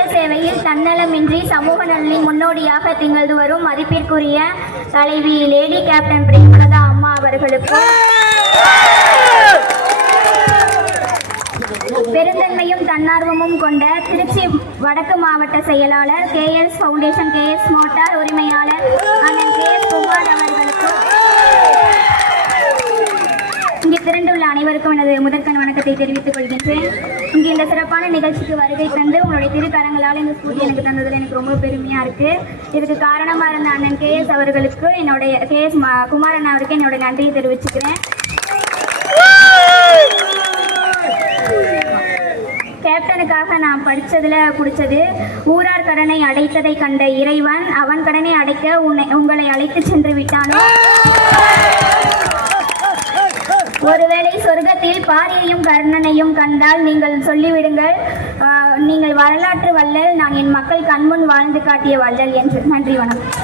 மக்கள் சேவையில் தன்னலமின்றி சமூக நலனின் முன்னோடியாக திகழ்ந்து வரும் மதிப்பிற்குரிய தலைவி லேடி கேப்டன் பிரேமலதா அம்மா அவர்களுக்கும் பெருந்தன்மையும் தன்னார்வமும் கொண்ட திருச்சி வடக்கு மாவட்ட செயலாளர் KS ஃபவுண்டேஷன் KS மோட்டார் உரிமையாளர் அண்ணன் KS குமார் அவர்களுக்கும் இங்கே திரண்டுள்ள அனைவருக்கும் எனது முதற்கண் வணக்கத்தை தெரிவித்துக் கொள்கின்றேன். இங்கே இந்த சிறப்பான நிகழ்ச்சிக்கு வருகை தந்து உங்களுடைய திருக்கரங்களால் இந்த ஸ்கூட்டி எனக்கு தந்ததில் எனக்கு ரொம்ப பெருமையாக இருக்குது. இதுக்கு காரணமாக இருந்த அண்ணன் KS அவர்களுக்கு என்னுடைய KS குமார் அண்ணா அவருக்கு என்னுடைய நன்றியை தெரிவிச்சுக்கிறேன். கேப்டனுக்காக நான் படித்ததில் பிடிச்சது, ஊரார் கடனை அடைத்ததை கண்ட இறைவன் அவன் கடனை அடைக்க உங்களை அழைத்து சென்று விட்டானோ, ஒருவேளை சொர்க்கத்தில் பாரியையும் கர்ணனையும் கண்டால் நீங்கள் சொல்லிவிடுங்கள், நீங்கள் வரலாற்று வள்ளல், நான் என் மக்கள் கண்முன் வாழ்ந்து காட்டிய வள்ளல் என்று. நன்றி, வணக்கம்.